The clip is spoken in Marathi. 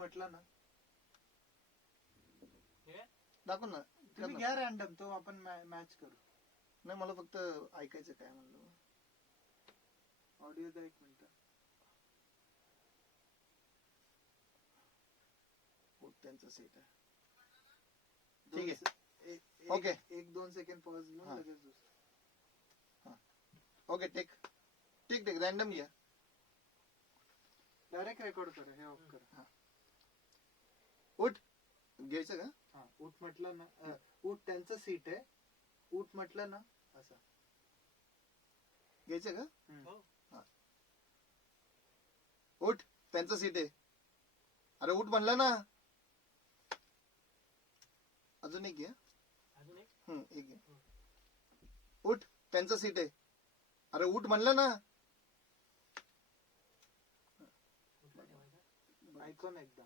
म्हटलं ना, दाखव ना. तुम्ही घ्या रॅन्डम, तो आपण मॅच करू. नाही, मला फक्त ऐकायचं काय म्हणलं. ऑडिओ द्या 1 मिनिट. त्यांचा सेट आहे. ठीक आहे. ओके. 1-2 सेकंड पॉज घेऊन लगेच दुसरं. ओके, टेक रॅन्डम घ्या. डायरेक्ट रेकॉर्ड करा, हे ऑफ करा. उठ घ्यायचं का? हा, उठ म्हटलं ना, उठ त्यांचं सीट आहे, उठ म्हटलं ना असं घ्यायचं का? हो. उठ त्यांचं सीट आहे. अरे उठ म्हणलं ना. अजून एक घ्या. एक घ्या. उठ त्यांचं सीट आहे. अरे उठ म्हणलं ना. ऐकून एकदा